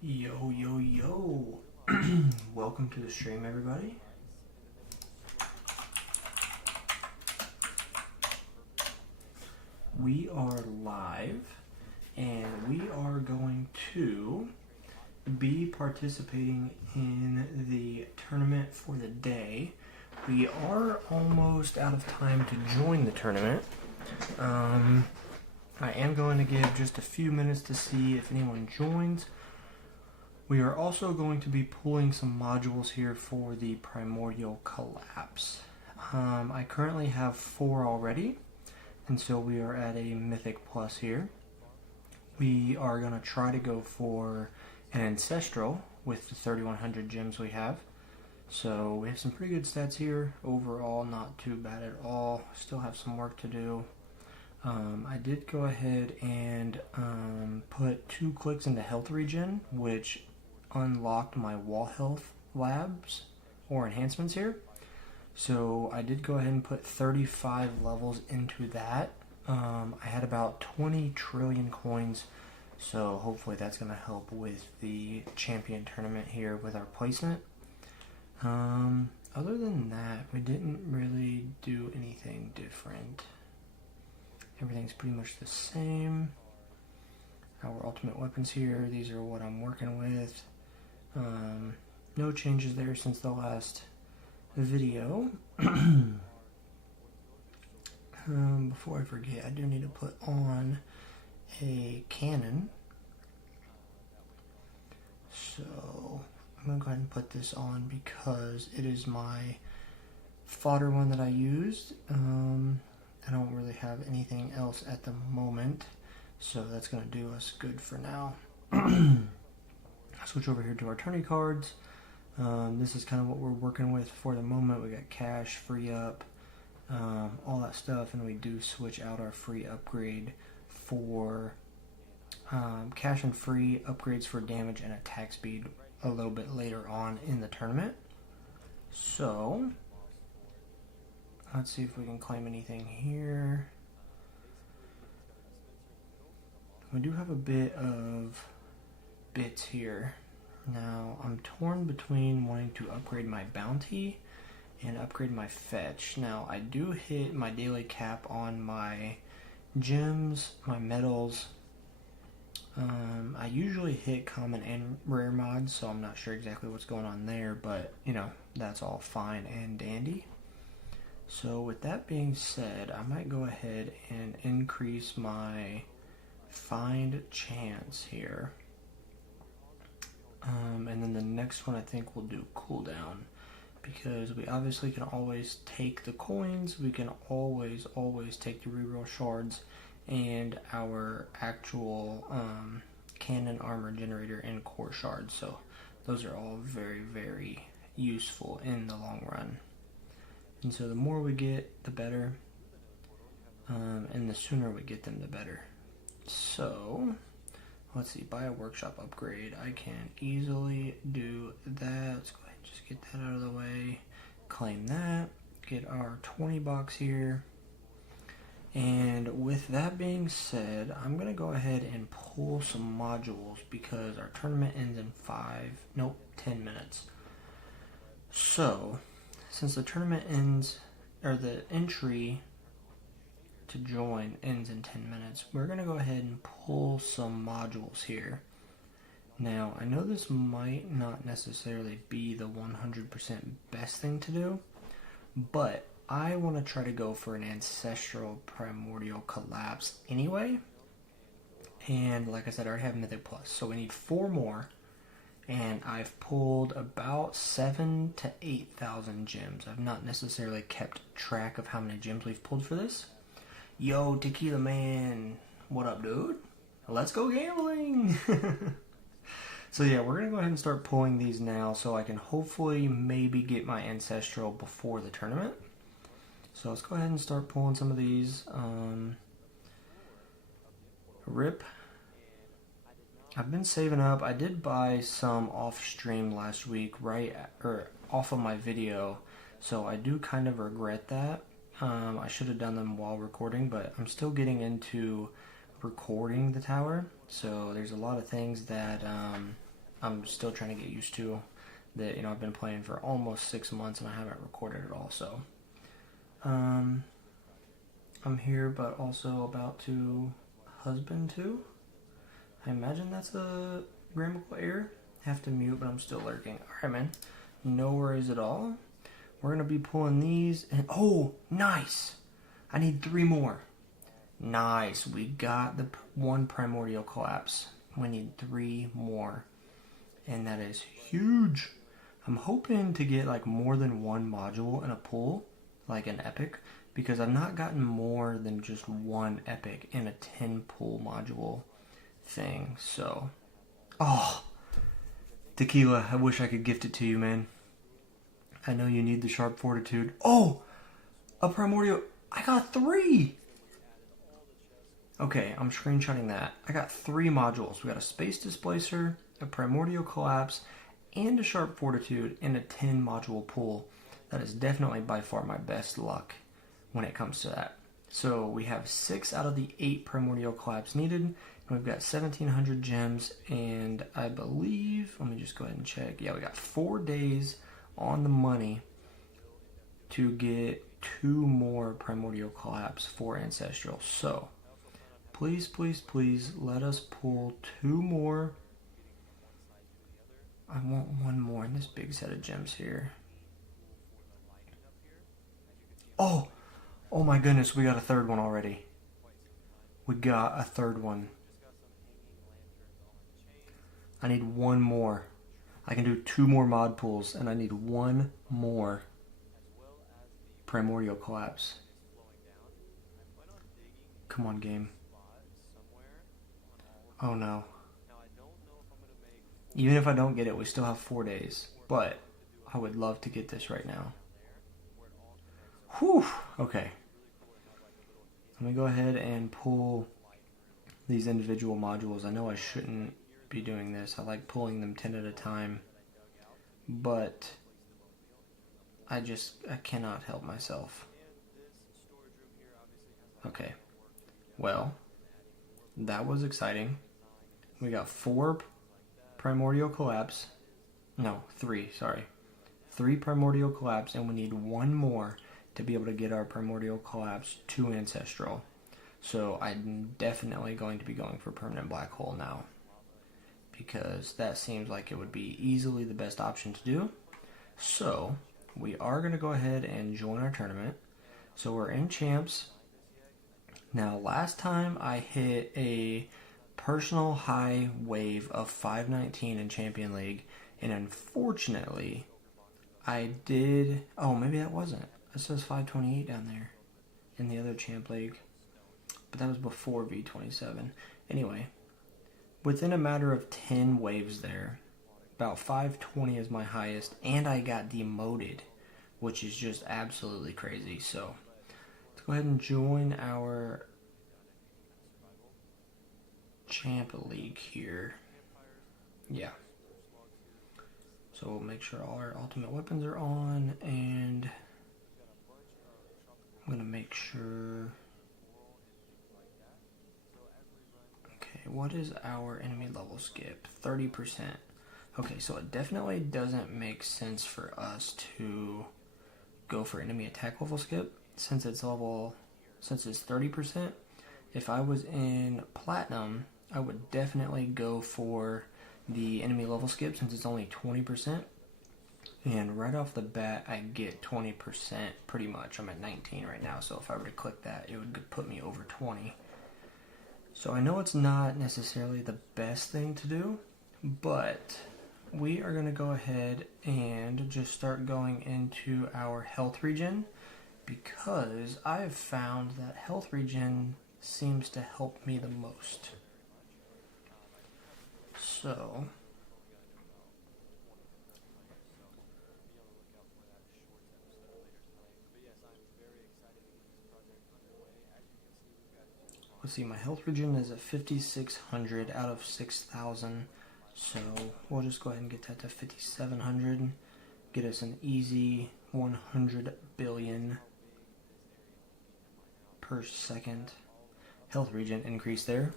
Yo, yo, yo. Welcome to the stream, everybody. We are live, and we are going to be participating in the tournament for the day. We are almost out of time to join the tournament. I am going to give just a few minutes to see if anyone joins. We are also going to be pulling some modules here for the Primordial Collapse. I currently have 4 already, and so we are at a Mythic Plus here. We are going to try to go for an Ancestral with the 3100 gems we have. So we have some pretty good stats here. Overall, not too bad at all. Still have some work to do. I did go ahead and put 2 clicks into health regen, which unlocked my wall health labs or enhancements here. So I did go ahead and put 35 levels into that. I had about 20 trillion coins, so hopefully that's going to help with the champion tournament here with our placement. Other than that, we didn't really do anything different. Everything's pretty much the same. Our ultimate weapons here, these are what I'm working with. No changes there since the last video. Before I forget, I do need to put on a cannon. So I'm going to go ahead and put this on because it is my fodder one that I used. I don't really have anything else at the moment, so that's going to do us good for now. I'll switch over here to our tourney cards. This is kind of what we're working with for the moment. We got cash, free up, all that stuff, and we do switch out our free upgrade for cash and free upgrades for damage and attack speed a little bit later on in the tournament. So let's see if we can claim anything here. We do have a bit of bits here. Now, I'm torn between wanting to upgrade my bounty and upgrade my fetch. Now, I do hit my daily cap on my gems, my medals. I usually hit common and rare mods, so I'm not sure exactly what's going on there, but, you know, that's all fine and dandy. So, with that being said, I might go ahead and increase my find chance here. And then the next one I think we'll do cooldown, because we obviously can always take the coins, we can always take the reroll shards and our actual cannon armor generator and core shards. So those are all very, very useful in the long run. And so the more we get, the better, and the sooner we get them, the better. So let's see, buy a workshop upgrade. I can easily do that. Let's go ahead and just get that out of the way. Claim that. Get our 20 box here. And with that being said, I'm going to go ahead and pull some modules because our tournament ends in 10 minutes. So, since the tournament ends, or the entry to join ends in 10 minutes, we're going to go ahead and pull some modules here. Now, I know this might not necessarily be the 100% best thing to do, but I want to try to go for an Ancestral Primordial Collapse anyway. And like I said, I already have Mythic Plus, so we need 4 more. And I've pulled about 7,000 to 8,000 gems. I've not necessarily kept track of how many gems we've pulled for this. Yo, Tequila Man, what up, dude? Let's go gambling! So yeah, we're going to go ahead and start pulling these now so I can hopefully maybe get my Ancestral before the tournament. So let's go ahead and start pulling some of these. RIP. I've been saving up. I did buy some off stream last week, off of my video, so I do kind of regret that. I should have done them while recording, but I'm still getting into recording the tower, so there's a lot of things that I'm still trying to get used to. That, you know, I've been playing for almost 6 months and I haven't recorded at all. So I'm here, but also about to husband too. I imagine that's a grammatical error. Have to mute, but I'm still lurking. Alright, man. No worries at all. We're going to be pulling these. And oh, nice. I need 3 more. Nice. We got the one primordial collapse. We need 3 more. And that is huge. I'm hoping to get like more than 1 module in a pull, like an epic, because I've not gotten more than just 1 epic in a 10 pull module thing. So, oh, tequila, I wish I could gift it to you, man. I know you need the sharp fortitude. Oh, a primordial. I got 3. Okay, I'm screenshotting that. I got 3 modules. We got a space displacer, a primordial collapse, and a sharp fortitude in a 10 module pull. That is definitely by far my best luck when it comes to that. So we have 6 out of the 8 primordial collapse needed. And we've got 1,700 gems, and I believe, let me just go ahead and check. Yeah, we got 4 days on the money to get 2 more primordial collapse for ancestral. So please, please, please let us pull 2 more. I want 1 more in this big set of gems here. Oh my goodness, we got a 3rd one already. We got a 3rd one. I need 1 more. I can do 2 more mod pulls, and I need 1 more primordial collapse. Come on, game. Oh no. Even if I don't get it, we still have 4 days. But I would love to get this right now. Whew. Okay. Let me go ahead and pull these individual modules. I know I shouldn't be doing this. I like pulling them 10 at a time. But I cannot help myself. Okay. Well, that was exciting. We got 4 primordial collapse. No, 3, sorry. 3 primordial collapse, and we need 1 more to be able to get our primordial collapse to ancestral. So I'm definitely going to be going for permanent black hole now, because that seems like it would be easily the best option to do. So we are going to go ahead and join our tournament. So we're in champs. Now last time I hit a personal high wave of 519 in Champion League, and unfortunately I did, oh maybe that wasn't. It says 528 down there in the other Champ League, but that was before V27. Anyway, within a matter of 10 waves there, about 520 is my highest, and I got demoted, which is just absolutely crazy. So let's go ahead and join our Champ League here. Yeah. So we'll make sure all our ultimate weapons are on, and I'm going to make sure. Okay, what is our enemy level skip? 30%. Okay, so it definitely doesn't make sense for us to go for enemy attack level skip since it's 30%. If I was in platinum, I would definitely go for the enemy level skip since it's only 20%. And right off the bat, I get 20% pretty much. I'm at 19 right now, so if I were to click that, it would put me over 20. So I know it's not necessarily the best thing to do, but we are going to go ahead and just start going into our health regen, because I have found that health regen seems to help me the most. So let's see, my health regen is at 5,600 out of 6,000. So we'll just go ahead and get that to 5,700. Get us an easy 100 billion per second health regen increase there.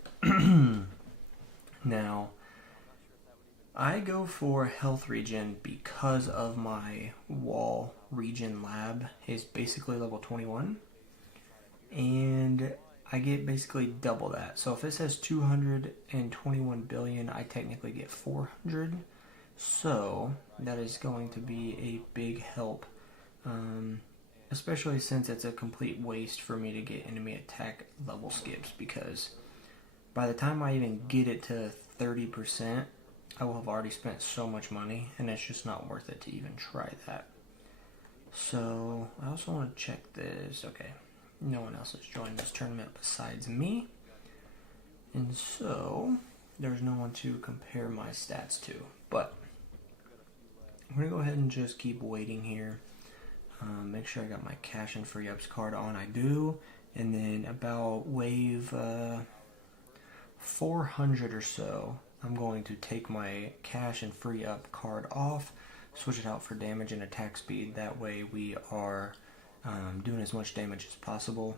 Now, I go for health regen because of my wall regen lab is basically level 21, and I get basically double that. So if it says 221 billion, I technically get 400. So that is going to be a big help, especially since it's a complete waste for me to get enemy attack level skips, because by the time I even get it to 30%, I will have already spent so much money, and it's just not worth it to even try that. So I also want to check this. Okay, no one else has joined this tournament besides me, and so there's no one to compare my stats to. But I'm going to go ahead and just keep waiting here. Make sure I got my cash and free ups card on. I do. And then about wave 400 or so, I'm going to take my cash and free up card off, switch it out for damage and attack speed. That way we are doing as much damage as possible.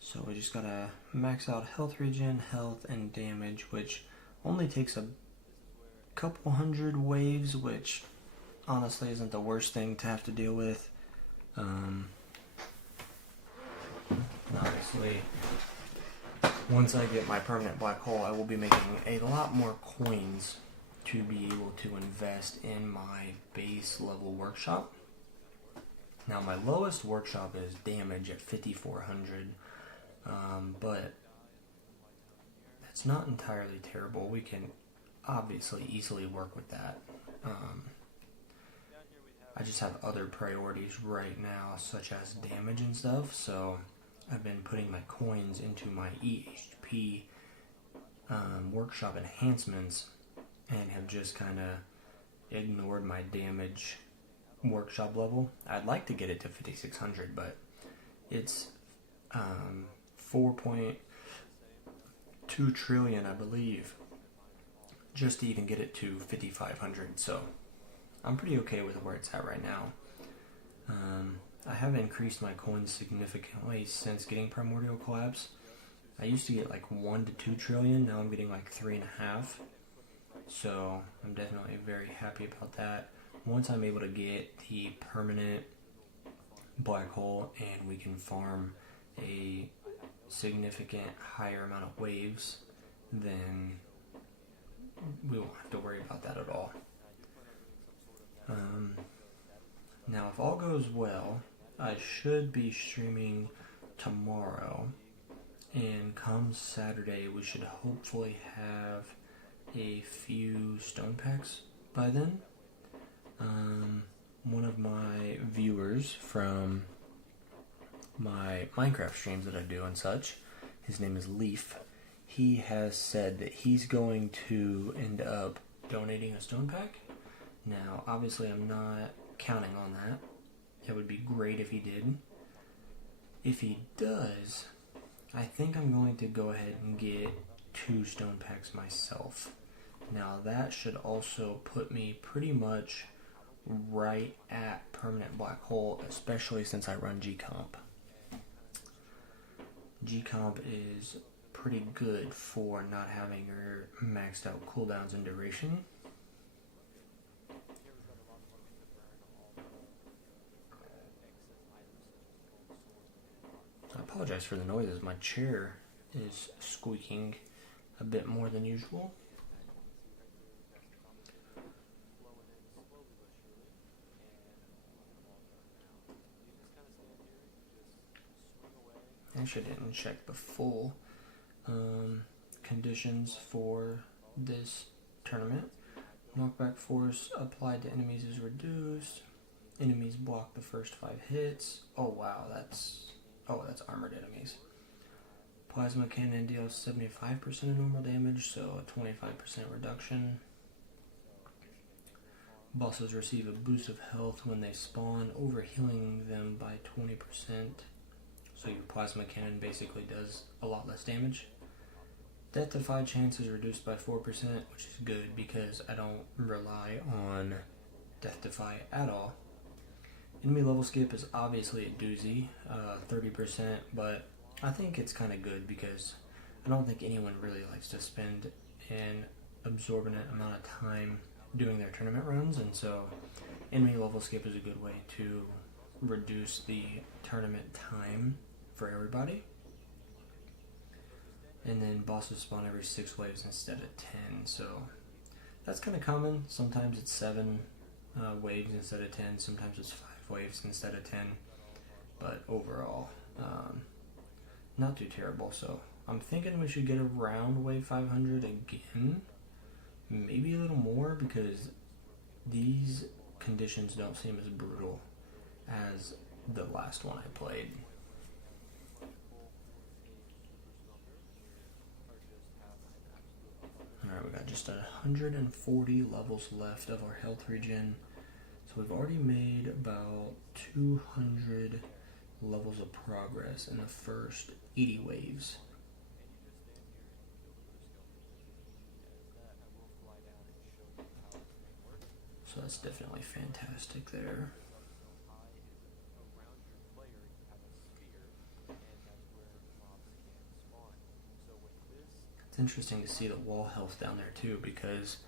So we just gotta max out health regen, health, and damage, which only takes a couple hundred waves, which honestly isn't the worst thing to have to deal with. Obviously, once I get my permanent black hole, I will be making a lot more coins to be able to invest in my base level workshop. Now my lowest workshop is damage at 5,400, but that's not entirely terrible. We can obviously easily work with that. I just have other priorities right now, such as damage and stuff, so I've been putting my coins into my EHP workshop enhancements and have just kind of ignored my damage workshop level. I'd like to get it to 5,600, but it's 4.2 trillion, I believe, just to even get it to 5,500. So I'm pretty okay with where it's at right now. I have increased my coins significantly since getting Primordial Collapse. I used to get like 1 to 2 trillion, now I'm getting like 3.5. So I'm definitely very happy about that. Once I'm able to get the permanent black hole and we can farm a significant higher amount of waves, then we won't have to worry about that at all. Now, if all goes well, I should be streaming tomorrow, and come Saturday, we should hopefully have a few stone packs by then. One of my viewers from my Minecraft streams that I do and such, his name is Leaf, he has said that he's going to end up donating a stone pack. Now, obviously, I'm not counting on that. It would be great if he did. If he does, I think I'm going to go ahead and get 2 stone packs myself. Now, that should also put me pretty much right at permanent black hole, especially since I run G-Comp. G-Comp is pretty good for not having your maxed out cooldowns and duration. I apologize for the noises. My chair is squeaking a bit more than usual. I actually didn't check the full conditions for this tournament. Knockback force applied to enemies is reduced. Enemies block the first 5 hits. Oh wow, that's armored enemies. Plasma cannon deals 75% of normal damage, so a 25% reduction. Bosses receive a boost of health when they spawn, overhealing them by 20%. So your plasma cannon basically does a lot less damage. Death defy chance is reduced by 4%, which is good because I don't rely on death defy at all. Enemy level skip is obviously a doozy, 30%, but I think it's kind of good because I don't think anyone really likes to spend an absorbent amount of time doing their tournament runs, and so enemy level skip is a good way to reduce the tournament time for everybody. And then bosses spawn every 6 waves instead of 10, so that's kind of common. Sometimes it's 7 waves instead of 10, sometimes it's 5 waves instead of 10, but overall, not too terrible. So I'm thinking we should get around wave 500 again, maybe a little more, because these conditions don't seem as brutal as the last one I played. Alright, we got just 140 levels left of our health regen. So we've already made about 200 levels of progress in the first 80 waves. So that's definitely fantastic there. It's interesting to see the wall health down there too, because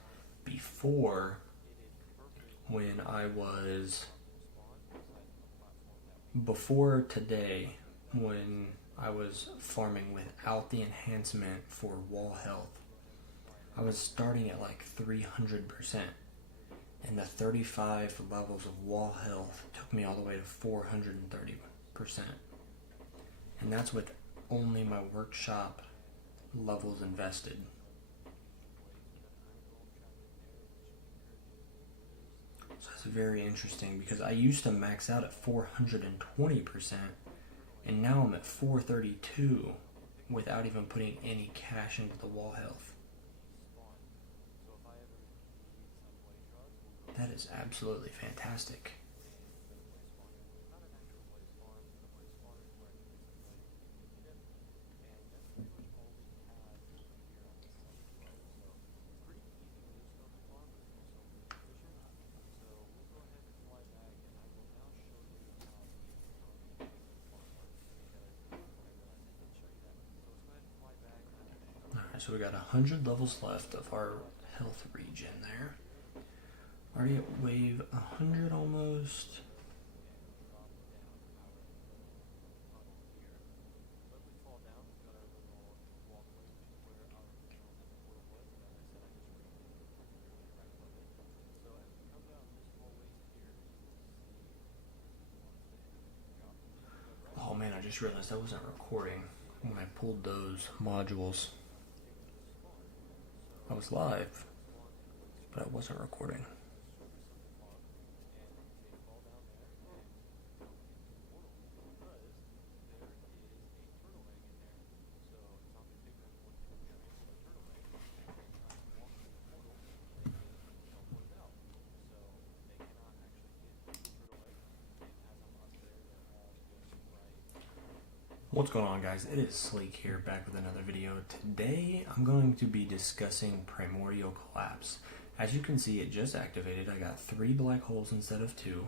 before, before today, when I was farming without the enhancement for wall health, I was starting at like 300%, and the 35 levels of wall health took me all the way to 430%, and that's with only my workshop levels invested. So it's very interesting, because I used to max out at 420%, and now I'm at 432 without even putting any cash into the wall health. That is absolutely fantastic. So we got 100 levels left of our health regen there. Already at wave 100 almost. Oh man, I just realized I wasn't recording when I pulled those modules. I was live, but I wasn't recording. What's going on, guys? It is Sleek here, back with another video. Today I'm going to be discussing Primordial Collapse. As you can see, it just activated. I got 3 black holes instead of 2.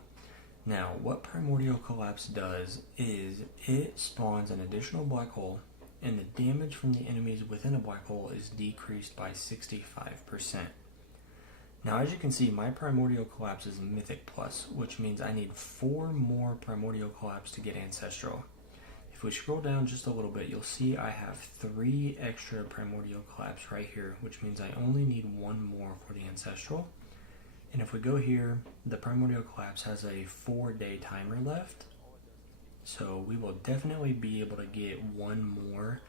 Now, what Primordial Collapse does is it spawns an additional black hole, and the damage from the enemies within a black hole is decreased by 65%. Now, as you can see, my Primordial Collapse is Mythic Plus, which means I need 4 more Primordial Collapse to get Ancestral. If we scroll down just a little bit, you'll see I have 3 extra Primordial Collapse right here, which means I only need 1 more for the Ancestral. And if we go here, the Primordial Collapse has a 4-day timer left, so we will definitely be able to get 1 more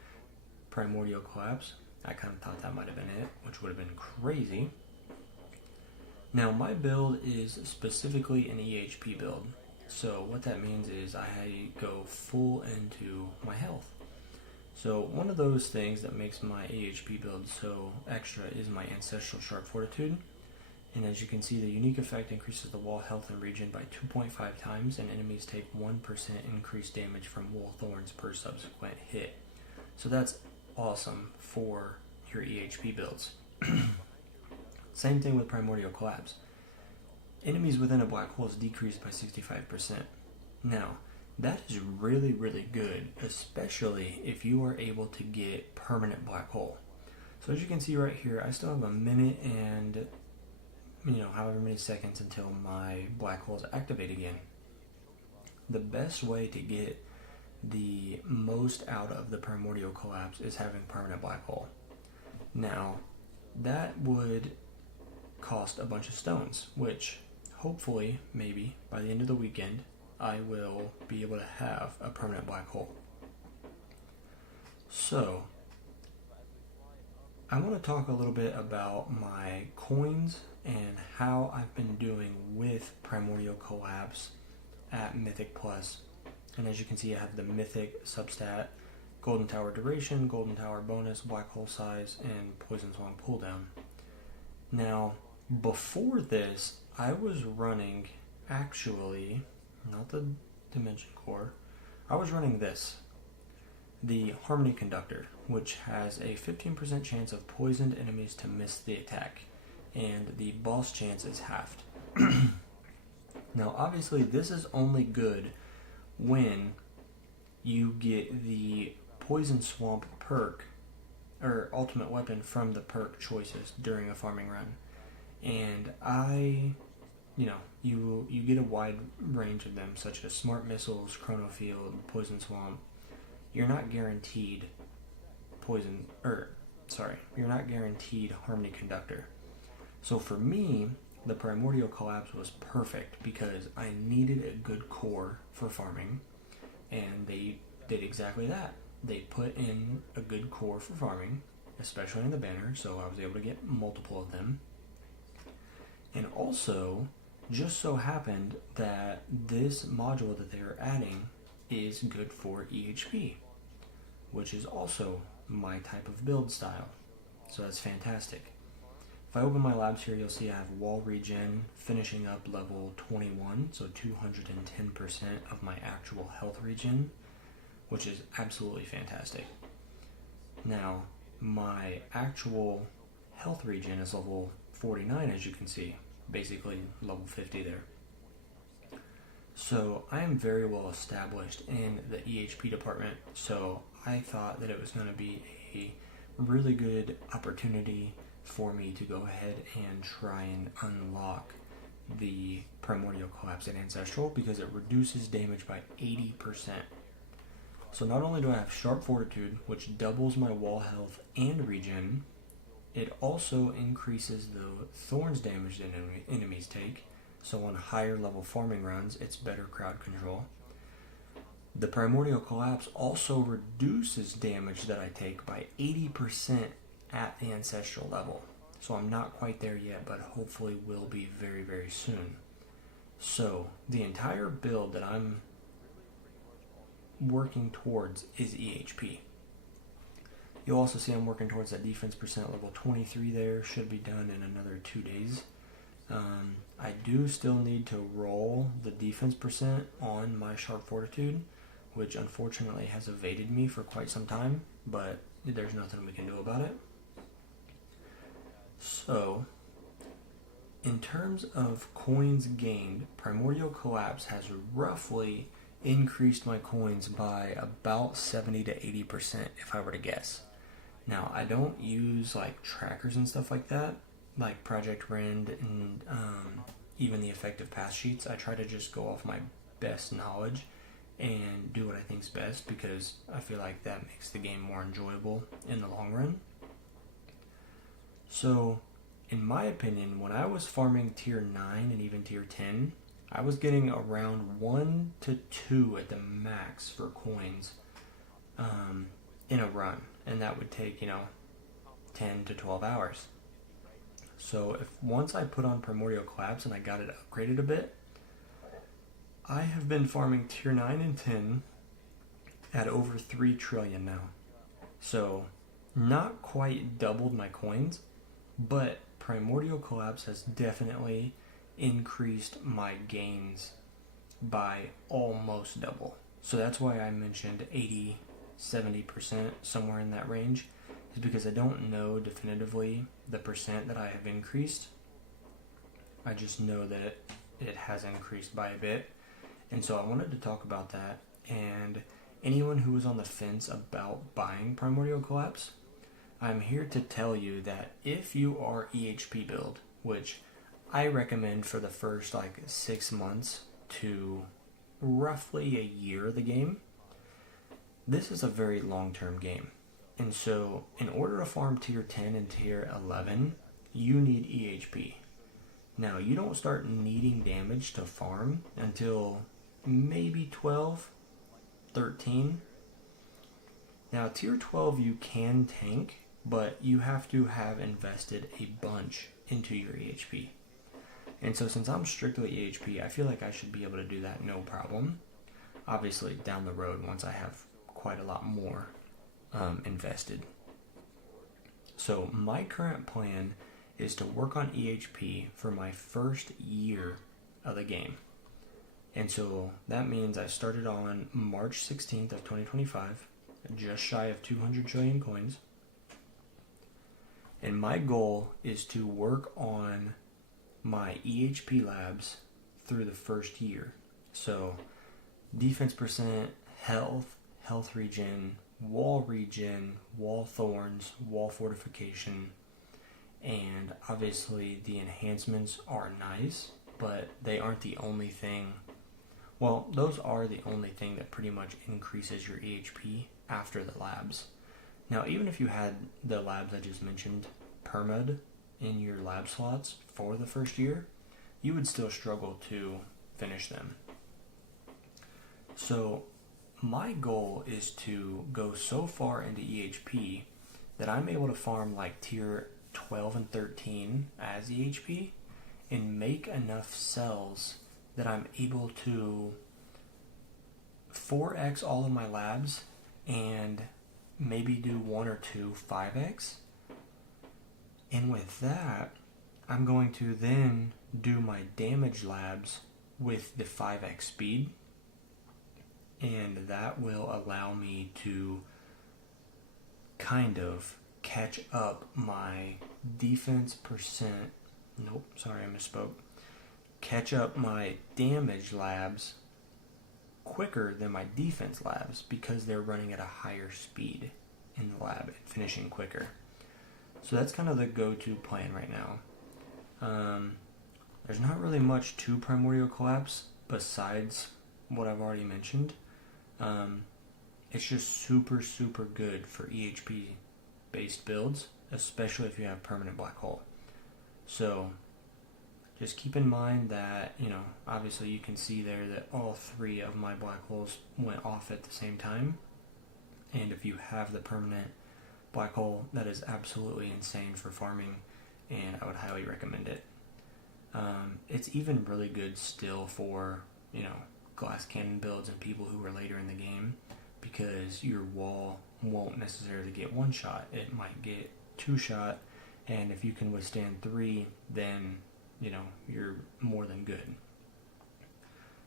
Primordial Collapse. I kind of thought that might have been it, which would have been crazy. Now, my build is specifically an EHP build. So what that means is I go full into my health. So one of those things that makes my AHP build so extra is my Ancestral Sharp Fortitude. And as you can see, the unique effect increases the wall health and regen by 2.5 times, and enemies take 1% increased damage from wall thorns per subsequent hit. So that's awesome for your EHP builds. Same thing with Primordial Collapse. Enemies within a black hole is decreased by 65%. Now, that is really, really good, especially if you are able to get permanent black hole. So as you can see right here, I still have a minute and however many seconds until my black holes activate again. The best way to get the most out of the primordial collapse is having permanent black hole. Now, that would cost a bunch of stones, which hopefully, maybe, by the end of the weekend, I will be able to have a permanent black hole. So, I want to talk a little bit about my coins and how I've been doing with primordial collapse at Mythic Plus. And as you can see, I have the Mythic substat, Golden Tower duration, Golden Tower bonus, black hole size, and Poison Swamp cooldown. Now, before this, I was running, actually, not the Dimension Core, I was running this, the Harmony Conductor, which has a 15% chance of poisoned enemies to miss the attack, and the boss chance is halved. Now, obviously, this is only good when you get the Poison Swamp perk, or ultimate weapon from the perk choices during a farming run. And you get a wide range of them, such as Smart Missiles, Chrono Field, Poison Swamp. You're not guaranteed you're not guaranteed Harmony Conductor. So for me, the Primordial Collapse was perfect because I needed a good core for farming, and they did exactly that. They put in a good core for farming, especially in the banner, so I was able to get multiple of them. And also, just so happened that this module that they are adding is good for EHP, which is also my type of build style. So that's fantastic. If I open my labs here, you'll see I have wall regen finishing up level 21, so 210% of my actual health regen, which is absolutely fantastic. Now, my actual health regen is level 49, as you can see, basically level 50 there. So I am very well established in the EHP department, so I thought that it was going to be a really good opportunity for me to go ahead and try and unlock the Primordial Collapse at Ancestral, because it reduces damage by 80%. So not only do I have Sharp Fortitude, which doubles my wall health and regen, it also increases the Thorns damage that enemies take, so on higher level farming runs, it's better crowd control. The Primordial Collapse also reduces damage that I take by 80% at the Ancestral level. So I'm not quite there yet, but hopefully will be very, very soon. So the entire build that I'm working towards is EHP. You'll also see I'm working towards that defense percent level 23 there. Should be done in another 2 days. I do still need to roll the defense percent on my Sharp Fortitude, which unfortunately has evaded me for quite some time, but there's nothing we can do about it. So, in terms of coins gained, Primordial Collapse has roughly increased my coins by about 70 to 80% if I were to guess. Now, I don't use like trackers and stuff like that, like Project Rend and even the effective path sheets. I try to just go off my best knowledge and do what I think's best, because I feel like that makes the game more enjoyable in the long run. So, in my opinion, when I was farming tier 9 and even tier 10, I was getting around 1 to 2 at the max for coins in a run, and that would take 10 to 12 hours. So if once I put on Primordial Collapse and I got it upgraded a bit, I have been farming tier 9 and 10 at over 3 trillion now. So not quite doubled my coins, but Primordial Collapse has definitely increased my gains by almost double. So that's why I mentioned 80-70%, somewhere in that range, is because I don't know definitively the percent that I have increased. I just know that it has increased by a bit. And so I wanted to talk about that, and anyone who was on the fence about buying Primordial Collapse, I'm here to tell you that if you are EHP build, which I recommend for the first like 6 months to roughly a year of the game, this is a very long-term game. And so in order to farm tier 10 and tier 11, you need EHP. Now, you don't start needing damage to farm until maybe 12, 13. Now, tier 12 you can tank, but you have to have invested a bunch into your EHP. And so since I'm strictly EHP, I feel like I should be able to do that no problem. Obviously, down the road, once I have quite a lot more invested. So my current plan is to work on EHP for my first year of the game. And so that means I started on March 16th of 2025, just shy of 200 trillion coins. And my goal is to work on my EHP labs through the first year. So defense percent, health, health regen, wall thorns, wall fortification, and obviously the enhancements are nice, but they aren't the only thing. Well, those are the only thing that pretty much increases your EHP after the labs. Now, even if you had the labs I just mentioned permed in your lab slots for the first year, you would still struggle to finish them. So my goal is to go so far into EHP that I'm able to farm like tier 12 and 13 as EHP and make enough cells that I'm able to 4x all of my labs and maybe do 1 or 2 5x. And with that, I'm going to then do my damage labs with the 5x speed, and that will allow me to kind of catch up my defense percent. Nope, sorry, I misspoke. Catch up my damage labs quicker than my defense labs because they're running at a higher speed in the lab and finishing quicker. So that's kind of the go-to plan right now. There's not really much to Primordial Collapse besides what I've already mentioned. It's just super, super good for EHP-based builds, especially if you have permanent black hole. So just keep in mind that, obviously you can see there that all 3 of my black holes went off at the same time. And if you have the permanent black hole, that is absolutely insane for farming, and I would highly recommend it. It's even really good still for, glass cannon builds and people who are later in the game, because your wall won't necessarily get 1 shot. It might get 2 shot, and if you can withstand 3, then, you're more than good.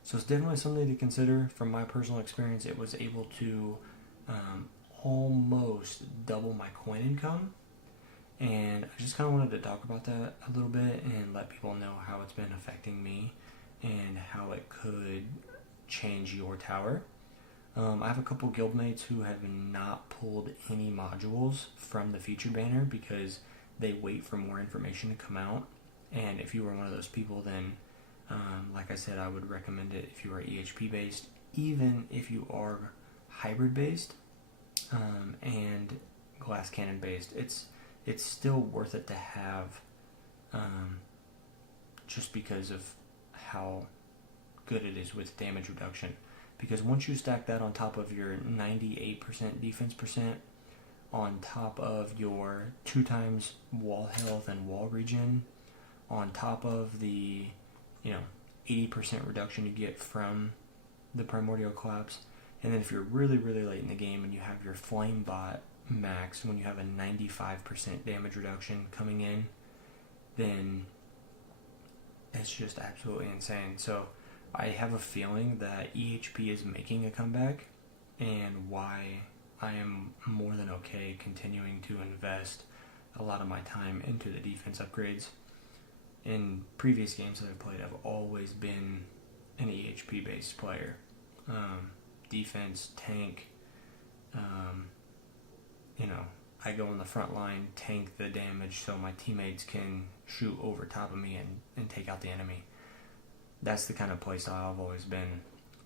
So it's definitely something to consider. From my personal experience, it was able to almost double my coin income, and I just kind of wanted to talk about that a little bit and let people know how it's been affecting me and how it could change your tower. I have a couple guildmates who have not pulled any modules from the featured banner because they wait for more information to come out, and if you were one of those people, then like I said, I would recommend it if you are EHP based, even if you are hybrid based and glass cannon based. It's still worth it to have, just because of how good it is with damage reduction. Because once you stack that on top of your 98% defense percent, on top of your 2 times wall health and wall regen, on top of the 80% reduction you get from the Primordial Collapse, and then if you're really, really late in the game and you have your Flame Bot max, when you have a 95% damage reduction coming in, then it's just absolutely insane. So I have a feeling that EHP is making a comeback, and why I am more than okay continuing to invest a lot of my time into the defense upgrades. In previous games that I've played, I've always been an EHP based player. Defense, tank, I go in the front line, tank the damage so my teammates can shoot over top of me and take out the enemy. That's the kind of playstyle I've always been.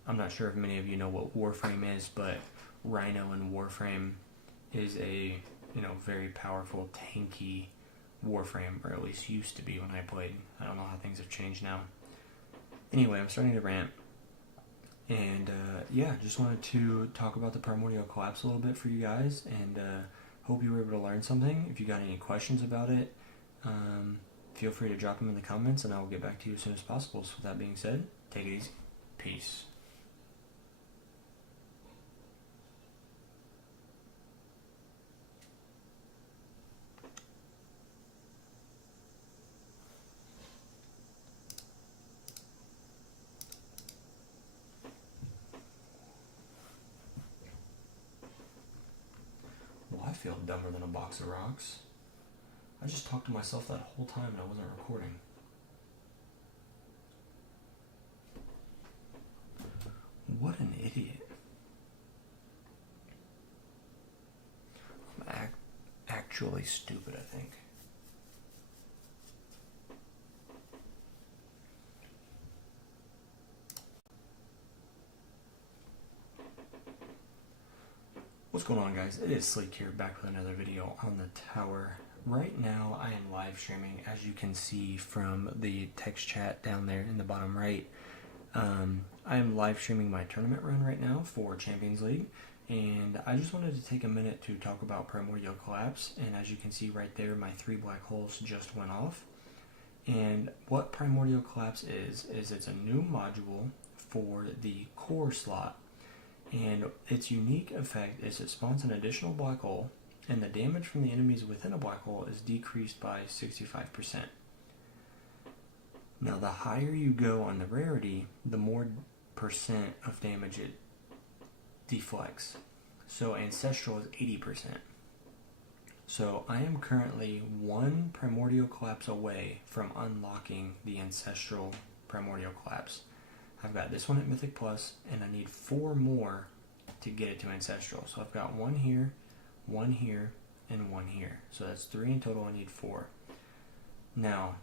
I'm not sure if many of you know what Warframe is, but Rhino in Warframe is a very powerful, tanky Warframe, or at least used to be when I played. I don't know how things have changed now. Anyway, I'm starting to rant. And just wanted to talk about the Primordial Collapse a little bit for you guys, and hope you were able to learn something. If you got any questions about it, feel free to drop them in the comments, and I will get back to you as soon as possible. So with that being said, take it easy. Peace. Well, I feel dumber than a box of rocks. I just talked to myself that whole time and I wasn't recording. What an idiot. I'm actually stupid, I think. What's going on, guys? It is Sleek here, back with another video on the tower. Right now I am live streaming, as you can see from the text chat down there in the bottom right. I am live streaming my tournament run right now for Champions League, and I just wanted to take a minute to talk about Primordial Collapse. And as you can see right there, my 3 black holes just went off. And what Primordial Collapse is it's a new module for the core slot. And its unique effect is it spawns an additional black hole, and the damage from the enemies within a black hole is decreased by 65%. Now, the higher you go on the rarity, the more percent of damage it deflects. So Ancestral is 80%. So I am currently 1 Primordial Collapse away from unlocking the Ancestral Primordial Collapse. I've got this one at Mythic Plus, and I need 4 more to get it to Ancestral. So I've got 1 here, 1 here, and 1 here. So that's 3 in total. I need 4. Now,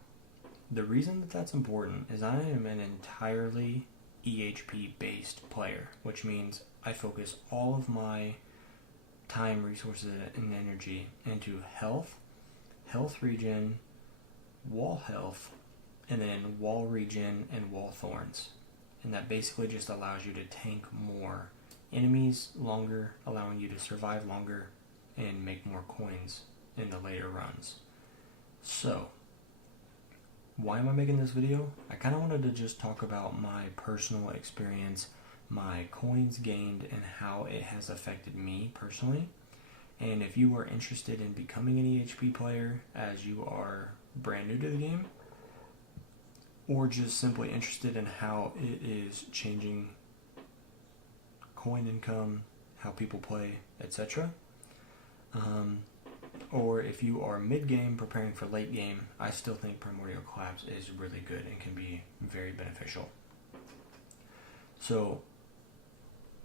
the reason that that's important is I am an entirely EHP based player, which means I focus all of my time, resources, and energy into health, health regen, wall health, and then wall regen and wall thorns. And that basically just allows you to tank more enemies longer, allowing you to survive longer and make more coins in the later runs. So, why am I making this video? I kind of wanted to just talk about my personal experience, my coins gained, and how it has affected me personally. And if you are interested in becoming an EHP player, as you are brand new to the game, or just simply interested in how it is changing coin income, how people play, etc. Or if you are mid-game preparing for late game, I still think Primordial Collapse is really good and can be very beneficial. So,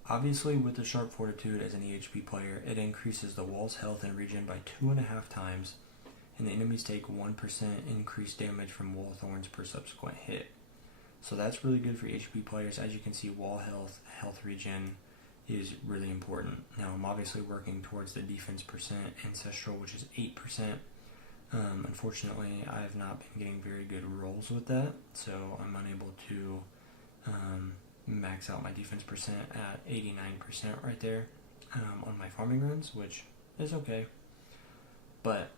obviously with the Sharp Fortitude as an EHP player, it increases the wall's health and regen by 2.5 times, and the enemies take 1% increased damage from wall thorns per subsequent hit. So that's really good for HP players. As you can see, wall health, health regen is really important. Now, I'm obviously working towards the defense percent Ancestral, which is 8%. Unfortunately, I have not been getting very good rolls with that, so I'm unable to max out my defense percent at 89% right there on my farming runs, which is okay. But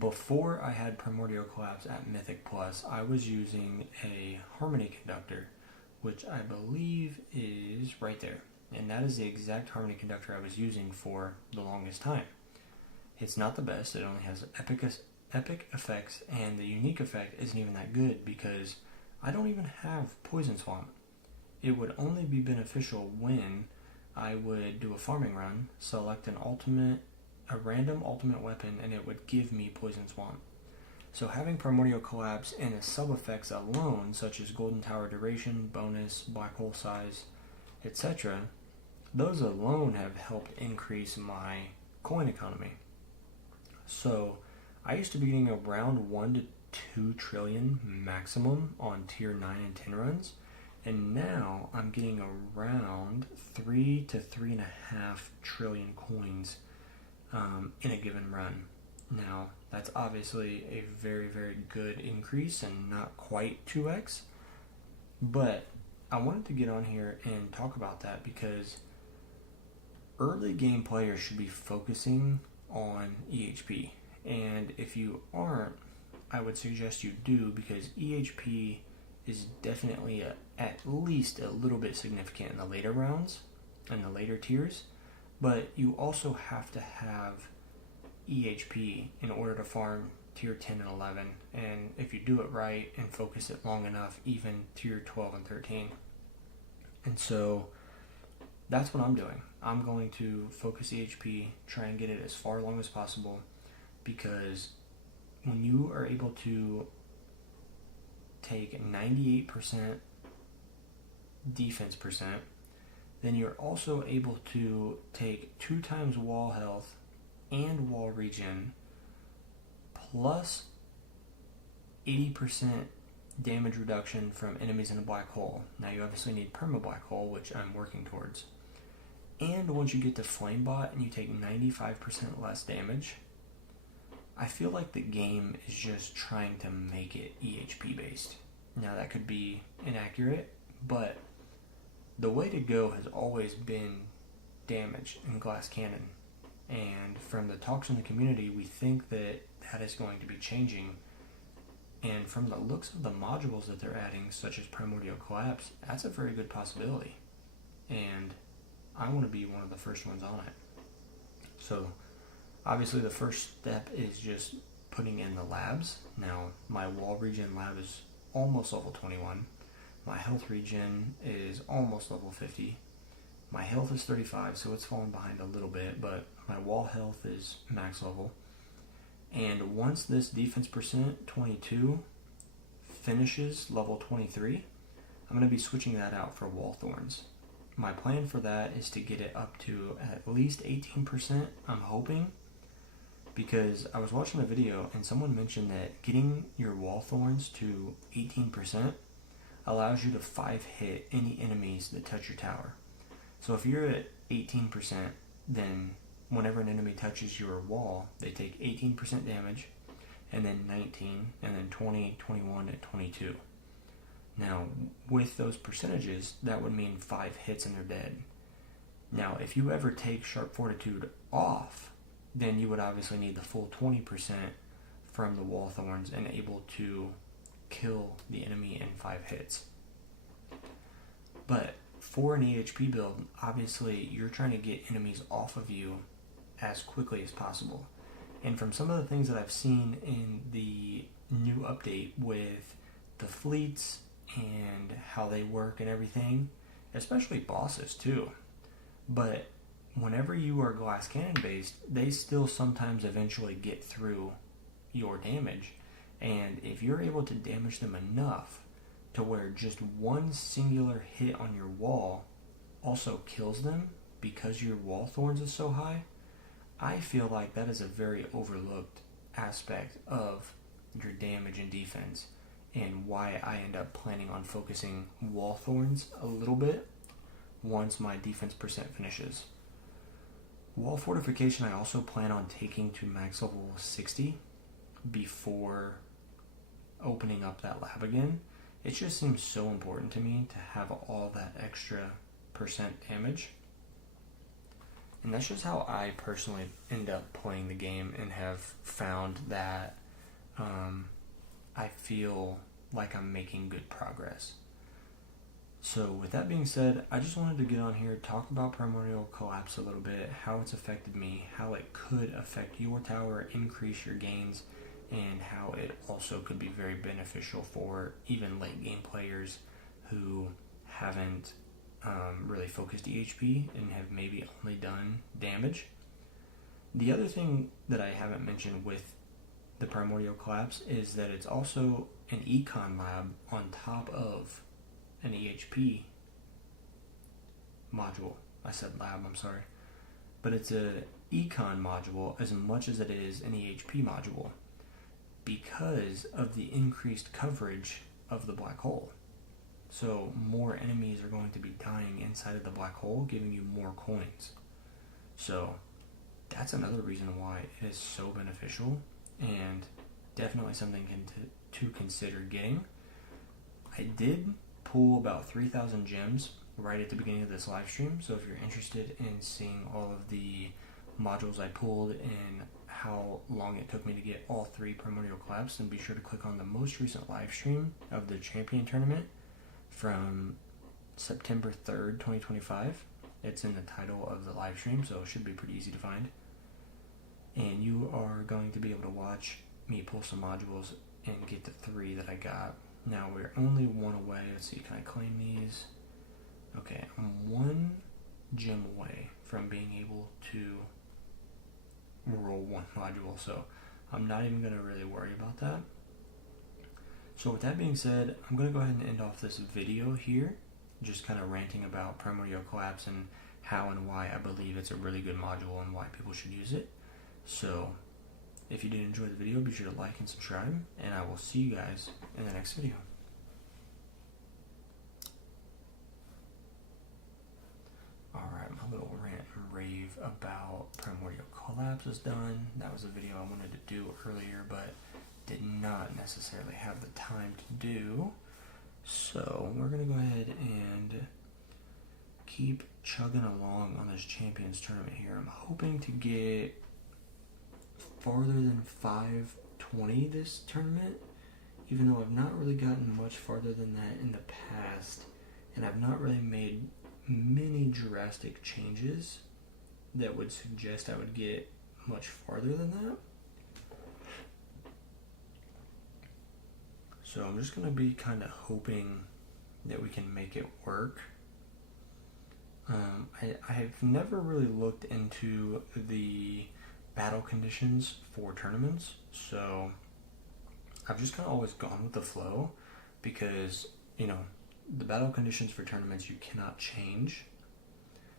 before I had Primordial Collapse at Mythic Plus, I was using a Harmony Conductor, which I believe is right there. And that is the exact Harmony Conductor I was using for the longest time. It's not the best. It only has epic effects, and the unique effect isn't even that good because I don't even have Poison Swamp. It would only be beneficial when I would do a farming run, select a random ultimate weapon, and it would give me Poison Swamp. So having Primordial Collapse and the sub-effects alone, such as Golden Tower Duration, Bonus, Black Hole Size, etc., those alone have helped increase my coin economy. So I used to be getting around 1 to 2 trillion maximum on tier 9 and 10 runs, and now I'm getting around 3 to 3.5 trillion coins in a given run. Now, that's obviously a very, very good increase and not quite 2x, but I wanted to get on here and talk about that because early game players should be focusing on EHP. And if you aren't, I would suggest you do, because EHP is definitely at least a little bit significant in the later rounds and the later tiers, but you also have to have EHP in order to farm tier 10 and 11, and if you do it right and focus it long enough, even tier 12 and 13. And so that's what I'm doing. I'm going to focus EHP, try and get it as far along as possible, because when you are able to take 98% defense percent, then you're also able to take 2 times wall health and wall regen plus 80% damage reduction from enemies in a black hole. Now you obviously need perma black hole, which I'm working towards. And once you get to Flamebot and you take 95% less damage, I feel like the game is just trying to make it EHP based. Now that could be inaccurate, but the way to go has always been damage in Glass Cannon. And from the talks in the community, we think that that is going to be changing. And from the looks of the modules that they're adding, such as Primordial Collapse, that's a very good possibility. And I want to be one of the first ones on it. So obviously the first step is just putting in the labs. Now my wall regen lab is almost level 21. My health regen is almost level 50. My health is 35, so it's falling behind a little bit, but my wall health is max level. And once this defense percent 22 finishes level 23, I'm going to be switching that out for wall thorns. My plan for that is to get it up to at least 18%, I'm hoping, because I was watching a video and someone mentioned that getting your wall thorns to 18% allows you to 5-hit any enemies that touch your tower. So if you're at 18%, then whenever an enemy touches your wall, they take 18% damage, and then 19, and then 20, 21, and 22. Now, with those percentages, that would mean 5 hits and they're dead. Now, if you ever take Sharp Fortitude off, then you would obviously need the full 20% from the wall thorns and able to kill the enemy in 5 hits. But for an EHP build, obviously you're trying to get enemies off of you as quickly as possible. And from some of the things that I've seen in the new update with the fleets and how they work and everything, especially bosses too, but whenever you are glass cannon based, they still sometimes eventually get through your damage. And if you're able to damage them enough to where just one singular hit on your wall also kills them because your wall thorns is so high, I feel like that is a very overlooked aspect of your damage and defense, and why I end up planning on focusing wall thorns a little bit once my defense percent finishes. Wall fortification I also plan on taking to max level 60 before opening up that lab again. It just seems so important to me to have all that extra percent damage. And that's just how I personally end up playing the game, and have found that I feel like I'm making good progress. So with that being said, I just wanted to get on here, talk about Primordial Collapse a little bit, how it's affected me, how it could affect your tower, increase your gains, and how it also could be very beneficial for even late game players who haven't really focused EHP and have maybe only done damage. The other thing that I haven't mentioned with the Primordial Collapse is that it's also an econ lab on top of an EHP module. I said lab, I'm sorry. But it's a econ module as much as it is an EHP module because of the increased coverage of the black hole. So more enemies are going to be dying inside of the black hole, giving you more coins. So that's another reason why it is so beneficial and definitely something to consider getting. I did pull about 3,000 gems right at the beginning of this live stream, so if you're interested in seeing all of the modules I pulled and how long it took me to get all 3 primordial collabs, then be sure to click on the most recent live stream of the champion tournament from September 3rd, 2025. It's in the title of the live stream, so it should be pretty easy to find. And you are going to be able to watch me pull some modules and get the 3 that I got. Now we're only 1 away. Let's see, can I claim these? Okay, I'm 1 gem away from being able to roll 1 module, so I'm not even going to really worry about that. So with that being said, I'm going to go ahead and end off this video here, just kind of ranting about Primordial Collapse and how and why I believe it's a really good module and why people should use it. So if you did enjoy the video, be sure to like and subscribe, and I will see you guys in the next video. Alright, my little rant and rave about Primordial Collapse is done. That was a video I wanted to do earlier, but did not necessarily have the time to do. So we're going to go ahead and keep chugging along on this Champions Tournament here. I'm hoping to get farther than 520 this tournament, even though I've not really gotten much farther than that in the past, and I've not really made many drastic changes that would suggest I would get much farther than that. So I'm just going to be kind of hoping that we can make it work. I have never really looked into the battle conditions for tournaments, so I've just kind of always gone with the flow because, you know, the battle conditions for tournaments you cannot change.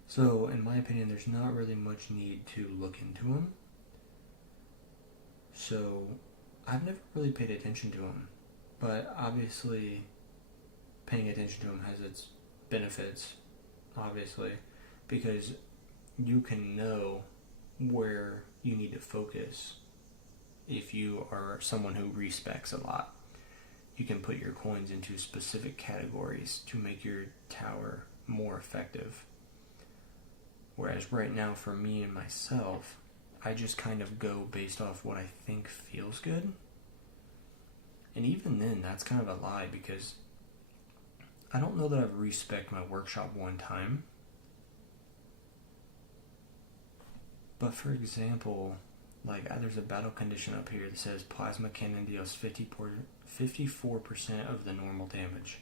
So in my opinion, there's not really much need to look into them. So I've never really paid attention to them, but obviously paying attention to them has its benefits, obviously, because you can know where you need to focus. If you are someone who respecs a lot, you can put your coins into specific categories to make your tower more effective. Whereas right now, for me and myself, I just kind of go based off what I think feels good. And even then, that's kind of a lie, because I don't know that I've respec'd my workshop one time. But for example, like there's a battle condition up here that says Plasma Cannon deals 54% of the normal damage.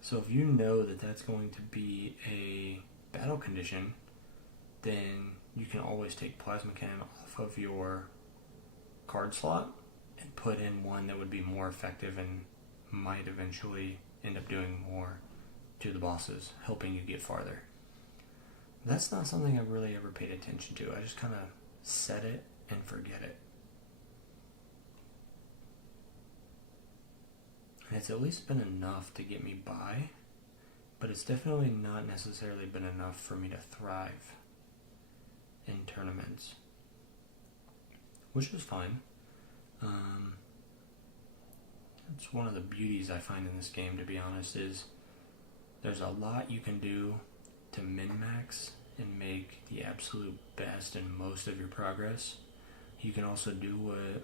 So if you know that that's going to be a battle condition, then you can always take Plasma Cannon off of your card slot and put in one that would be more effective and might eventually end up doing more to the bosses, helping you get farther. That's not something I've really ever paid attention to. I just kind of set it and forget it. And it's at least been enough to get me by, but it's definitely not necessarily been enough for me to thrive in tournaments, which is fine. It's one of the beauties I find in this game, to be honest, is there's a lot you can do to min-max and make the absolute best and most of your progress. You can also do what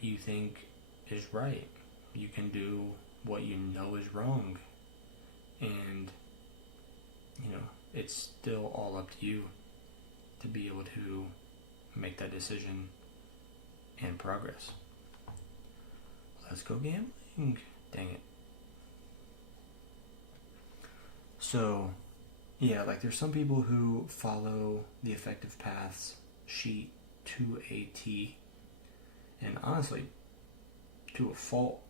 you think is right. You can do what you know is wrong. And, you know, it's still all up to you to be able to make that decision and progress. Let's go gambling. Dang it. So, yeah, like there's some people who follow the effective paths sheet to a T, and honestly, to a fault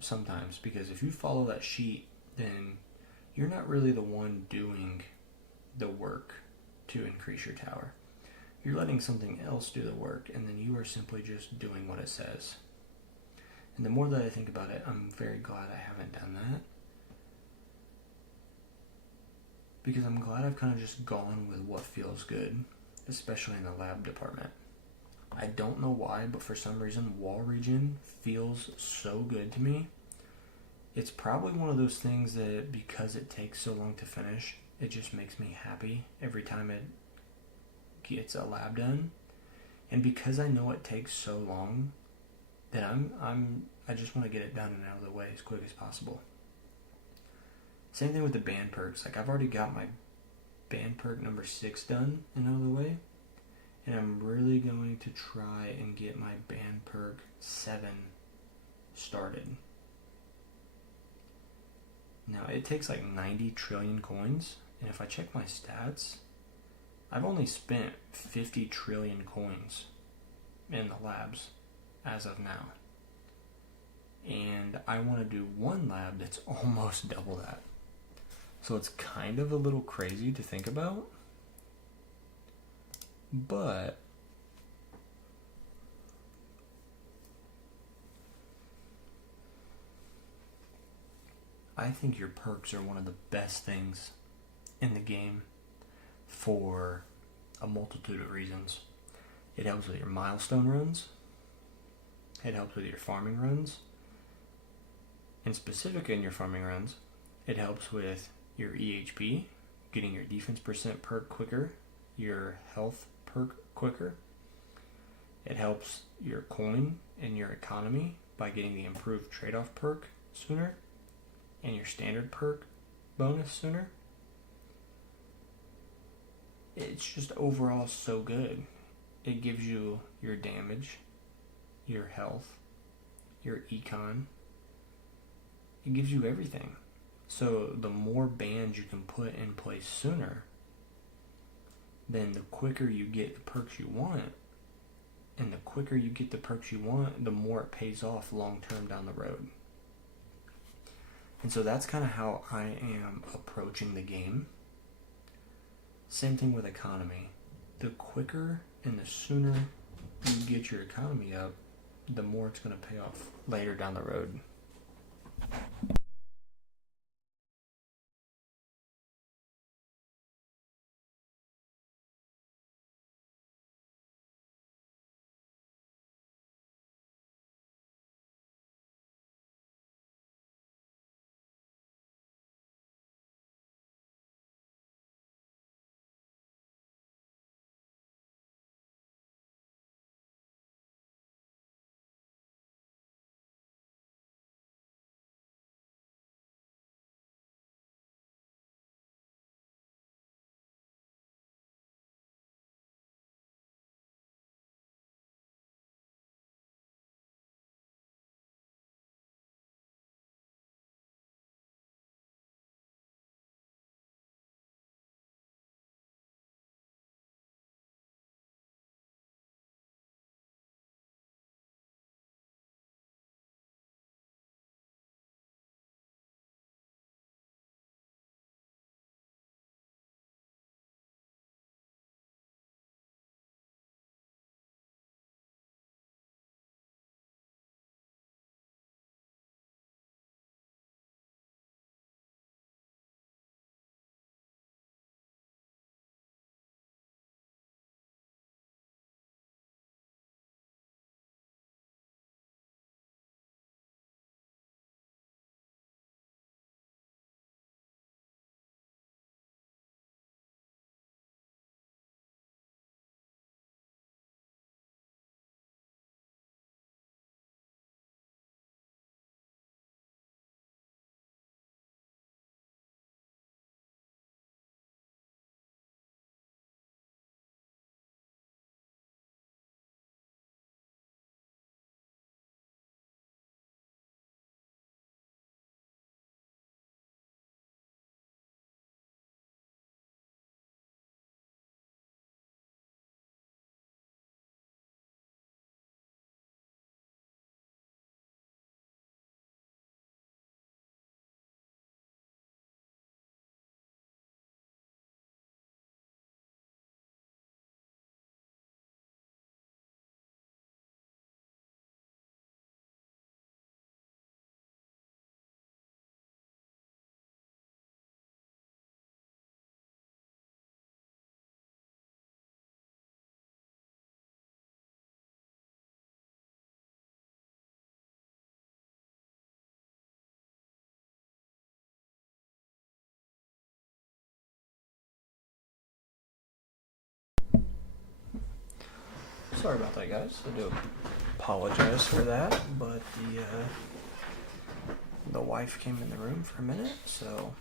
sometimes, because if you follow that sheet, then you're not really the one doing the work. to increase your tower. You're letting something else do the work, and then you are simply just doing what it says. And the more that I think about it, I'm very glad I haven't done that. Because I'm glad I've kind of just gone with what feels good, especially in the lab department. I don't know why, but for some reason, wall regen feels so good to me. It's probably one of those things that because it takes so long to finish, it just makes me happy every time it gets a lab done. And because I know it takes so long, that I just want to get it done and out of the way as quick as possible. Same thing with the band perks. Like, I've already got my band perk number 6 done and out of the way. And I'm really going to try and get my band perk 7 started. Now, it takes like 90 trillion coins. And if I check my stats, I've only spent 50 trillion coins in the labs as of now. And I want to do one lab that's almost double that. So it's kind of a little crazy to think about. But I think your perks are one of the best things in the game for a multitude of reasons. It helps with your milestone runs. It helps with your farming runs. And specific in your farming runs, it helps with your EHP, getting your defense percent perk quicker, your health perk quicker. It helps your coin and your economy by getting the improved trade-off perk sooner and your standard perk bonus sooner. It's just overall so good. It gives you your damage, your health, your econ. It gives you everything. So the more bands you can put in place sooner, then the quicker you get the perks you want. And the quicker you get the perks you want, the more it pays off long term down the road. And so that's kind of how I am approaching the game. Same thing with economy. The quicker and the sooner you get your economy up, the more it's going to pay off later down the road. Sorry about that, guys. I do apologize for that, but the wife came in the room for a minute, so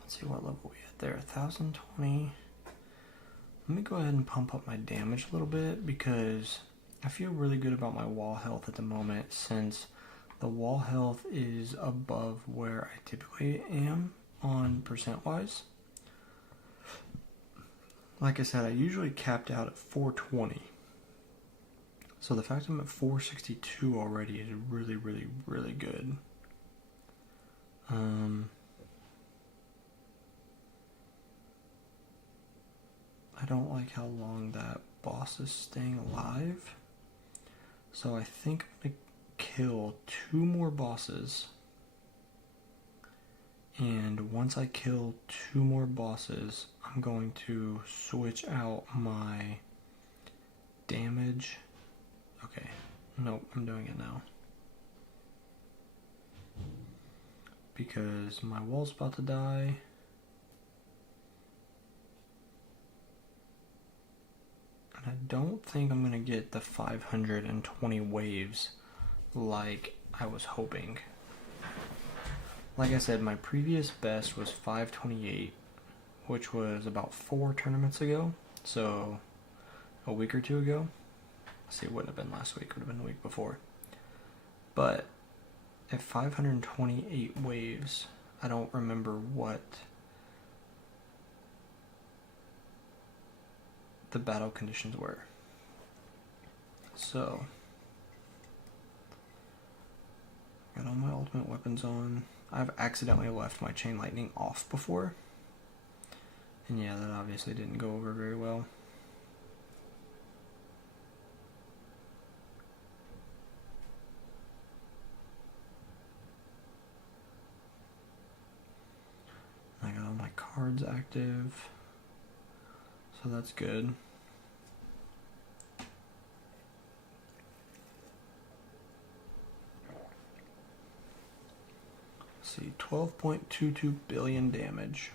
let's see what level we at there. 1020. Let me go ahead and pump up my damage a little bit because I feel really good about my wall health at the moment, since the wall health is above where I typically am on percent wise. Like I said, I usually capped out at 420. So the fact I'm at 462 already is really, really, really good. I don't like how long that boss is staying alive. So I think I'm going to kill 2 more bosses. And once I kill 2 more bosses, I'm going to switch out my damage. Okay, nope, I'm doing it now. Because my wall's about to die. And I don't think I'm going to get the 520 waves like I was hoping. Like I said, my previous best was 528, which was about 4 tournaments ago, so a week or 2 ago. Let's see, it wouldn't have been last week, it would have been the week before. But at 528 waves, I don't remember what the battle conditions were. So, got all my ultimate weapons on. I've accidentally left my chain lightning off before. And yeah, that obviously didn't go over very well. I got all my cards active. So that's good. See, 12.22 billion damage.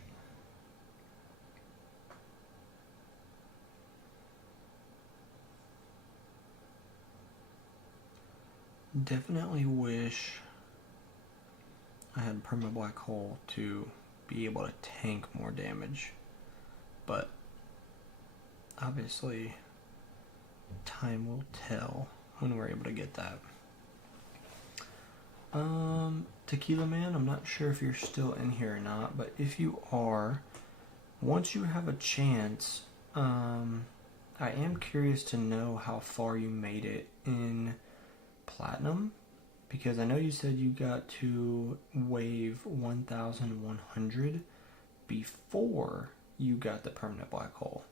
Definitely wish I had perma black hole to be able to tank more damage, but obviously time will tell when we're able to get that. Tequila Man, I'm not sure if you're still in here or not, but if you are, once you have a chance, I am curious to know how far you made it in Platinum, because I know you said you got to wave 1100 before you got the permanent black hole.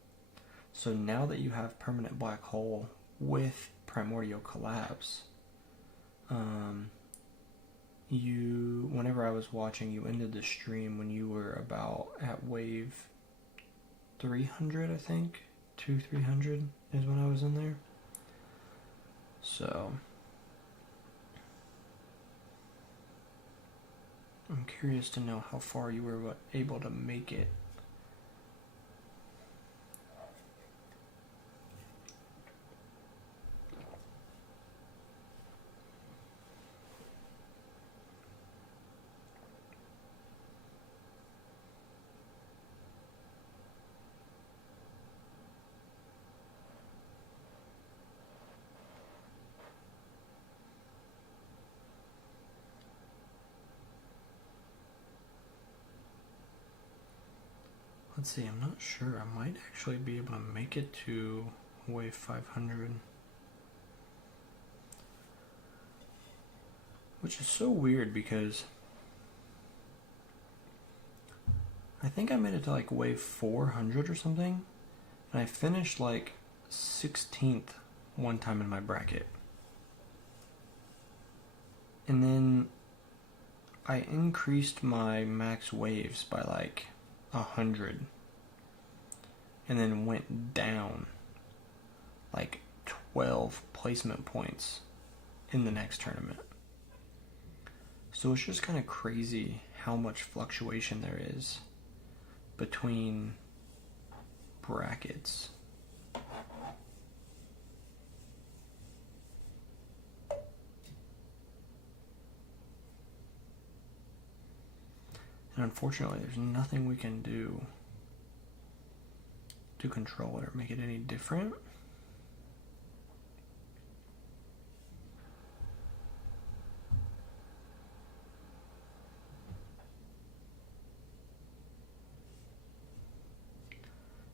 So now that you have permanent black hole with primordial collapse, whenever I was watching, you ended the stream when you were about at wave 300, I think. 300 is when I was in there. So I'm curious to know how far you were able to make it. Let's see, I'm not sure. I might actually be able to make it to wave 500. Which is so weird because I think I made it to like wave 400 or something. And I finished like 16th one time in my bracket. And then I increased my max waves by like 100, and then went down like 12 placement points in the next tournament. So it's just kind of crazy how much fluctuation there is between brackets. And unfortunately, there's nothing we can do to control it or make it any different.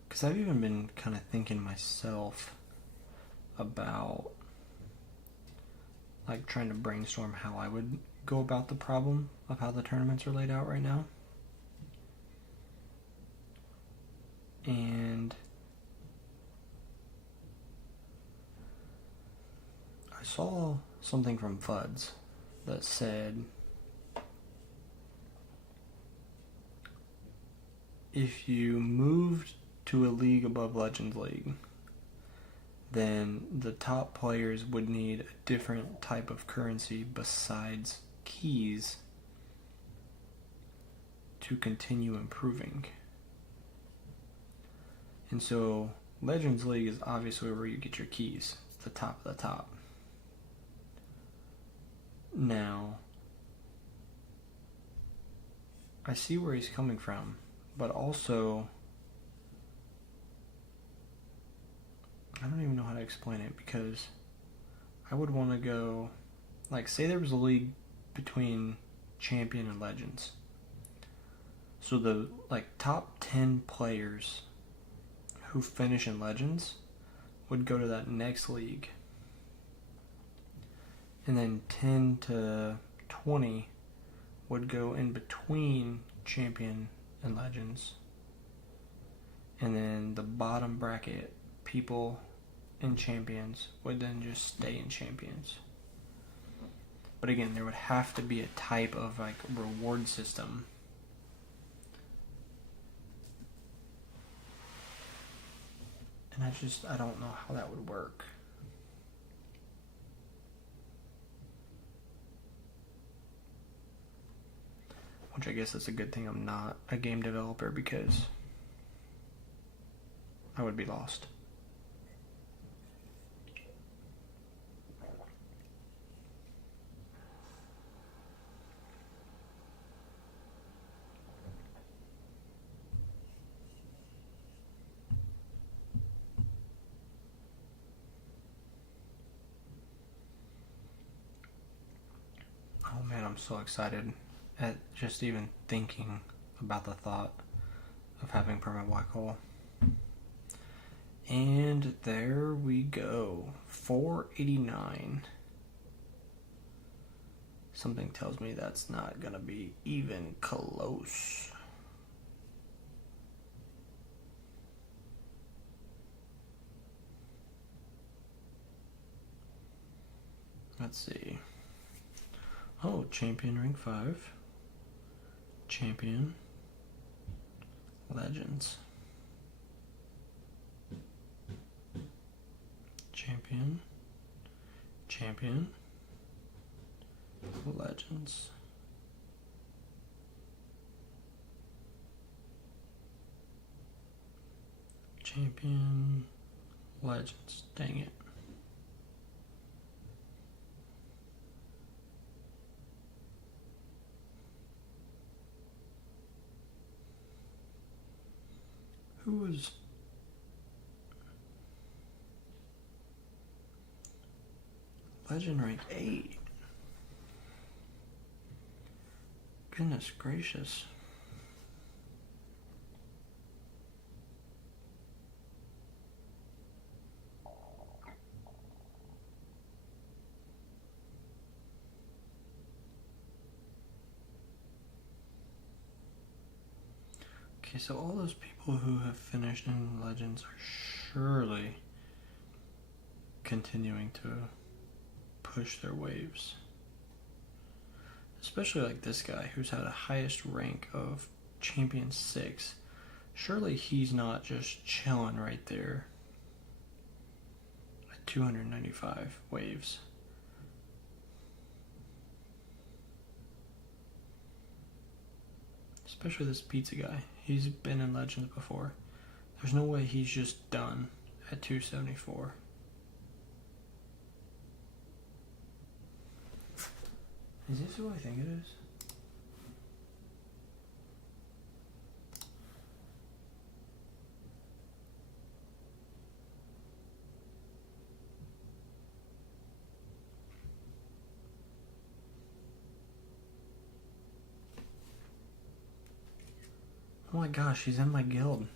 Because I've even been kind of thinking myself about like trying to brainstorm how I would go about the problem of how the tournaments are laid out right now. And I saw something from FUDs that said if you moved to a league above Legends League, then the top players would need a different type of currency besides keys to continue improving. And so Legends League is obviously where you get your keys. It's the top of the top. Now, I see where he's coming from, but also I don't even know how to explain it, because I would want to go, like, say there was a league between Champion and Legends. So the, like, top 10 players who finish in Legends would go to that next league. And then 10 to 20 would go in between Champion and Legends. And then the bottom bracket people in Champions would then just stay in Champions. But again, there would have to be a type of like reward system. And I don't know how that would work. Which I guess is a good thing I'm not a game developer, because I would be lost. Oh man, I'm so excited at just even thinking about the thought of having permanent black hole. And there we go. 489. Something tells me that's not gonna be even close. Let's see. Oh, Champion rank 5. Champion. Legends. Champion. Champion. Legends. Champion. Legends. Dang it. Who was... Legend rank 8? Goodness gracious. Okay, so all those people who have finished in Legends are surely continuing to push their waves. Especially like this guy who's had a highest rank of Champion 6. Surely he's not just chilling right there at 295 waves. Especially this pizza guy. He's been in Legends before. There's no way he's just done at 274. Is this who I think it is? Oh my gosh, he's in my guild.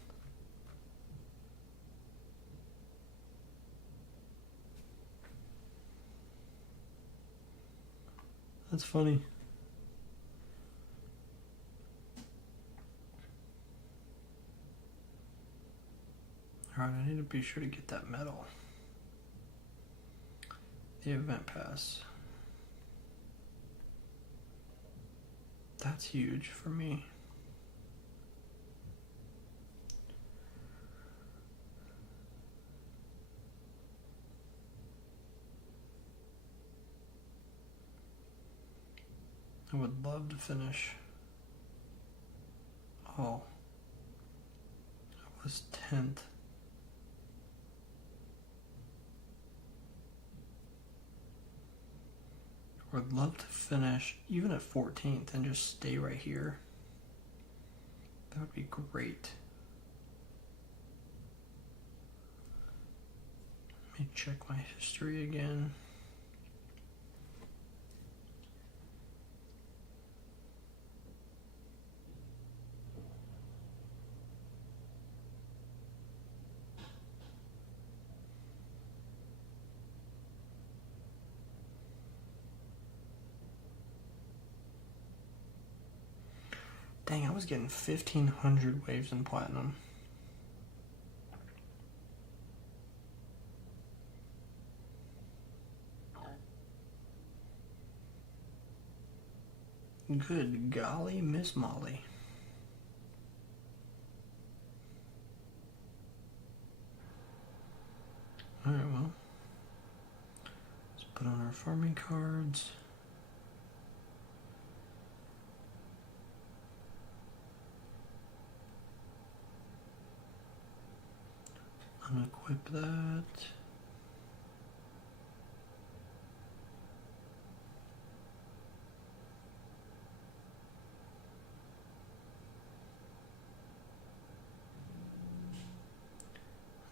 That's funny. Alright, I need to be sure to get that medal. The event pass. That's huge for me. I would love to finish. Oh, I was 10th. I would love to finish even at 14th and just stay right here. That would be great. Let me check my history again. Dang, I was getting 1,500 waves in platinum. Good golly, Miss Molly. Alright, well. Let's put on our farming cards. Unequip that.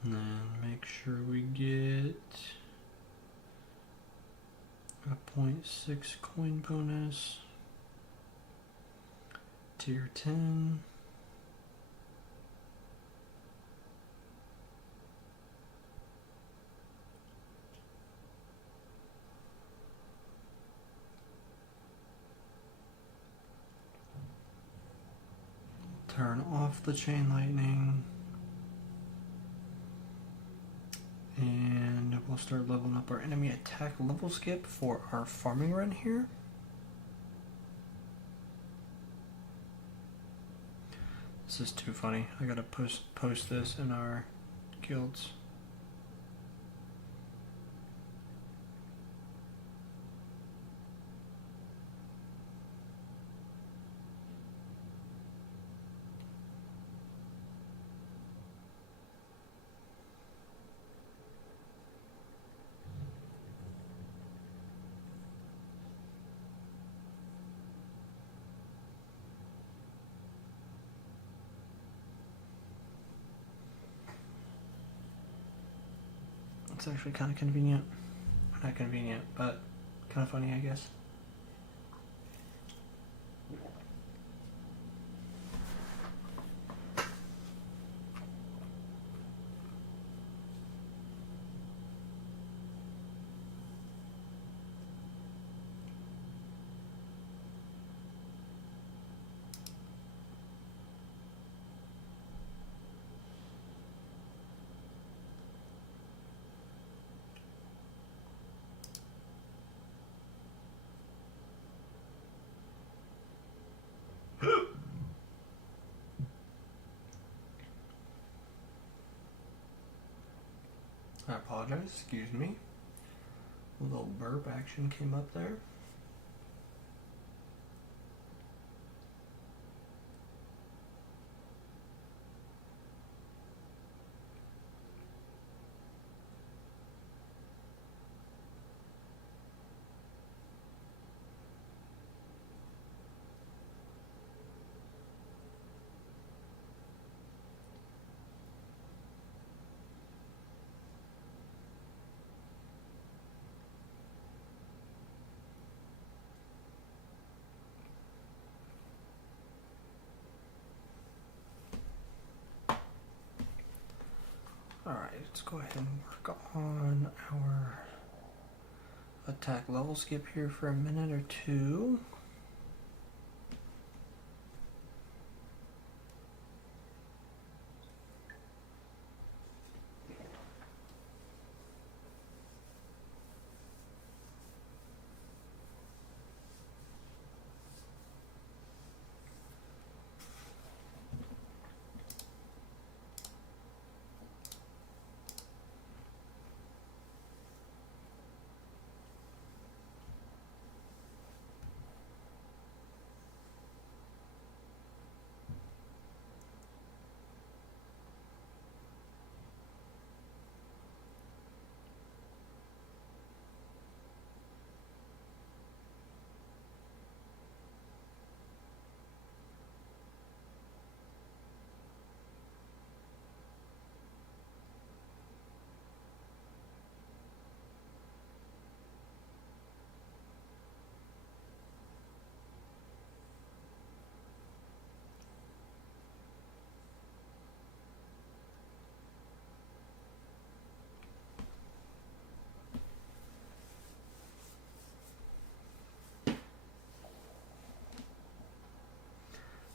And then make sure we get a 0.6 coin bonus. Tier 10. Turn off the chain lightning. And we'll start leveling up our enemy attack level skip for our farming run here. This is too funny. I gotta post this in our guilds. It's actually kind of convenient. Not convenient, but kind of funny, I guess. I apologize, excuse me. A little burp action came up there. let's go ahead and work on our attack level skip here for a minute or two.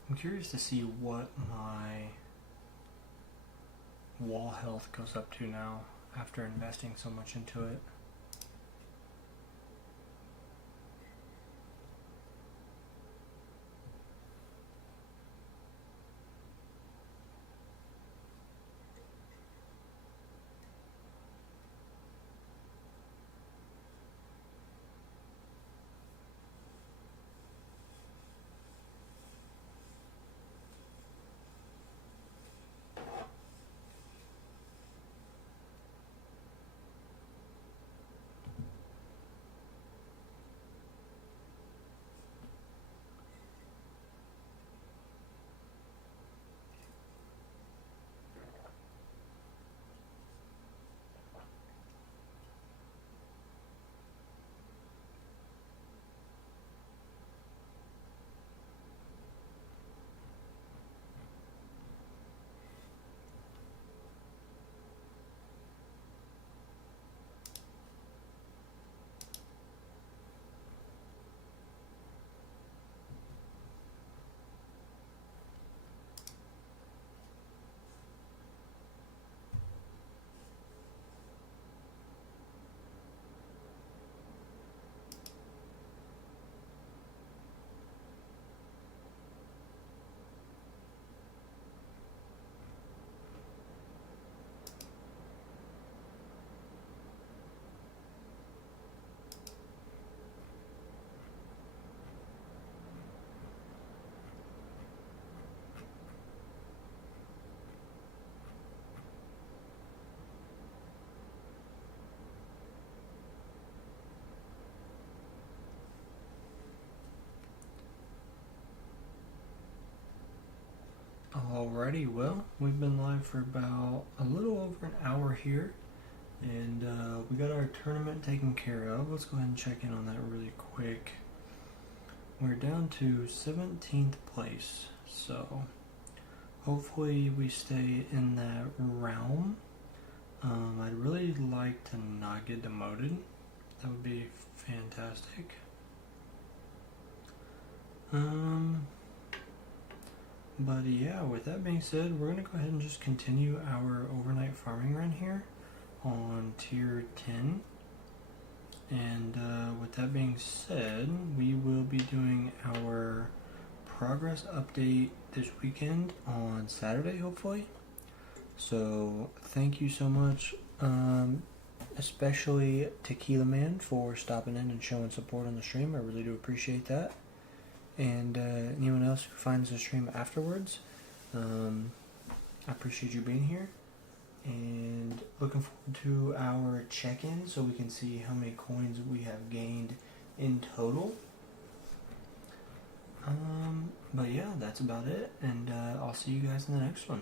I'm curious to see what my wall health goes up to now after investing so much into it. Alrighty, well, we've been live for about a little over an hour here, and we got our tournament taken care of. Let's go ahead and check in on that really quick. We're down to 17th place, so hopefully we stay in that realm. I'd really like to not get demoted. That would be fantastic. But yeah, with that being said, we're going to go ahead and just continue our overnight farming run here on tier 10. And with that being said, we will be doing our progress update this weekend on Saturday, hopefully. So thank you so much, especially Tequila Man, for stopping in and showing support on the stream. I really do appreciate that. And anyone else who finds the stream afterwards, I appreciate you being here. And looking forward to our check-in so we can see how many coins we have gained in total. But yeah, that's about it. And I'll see you guys in the next one.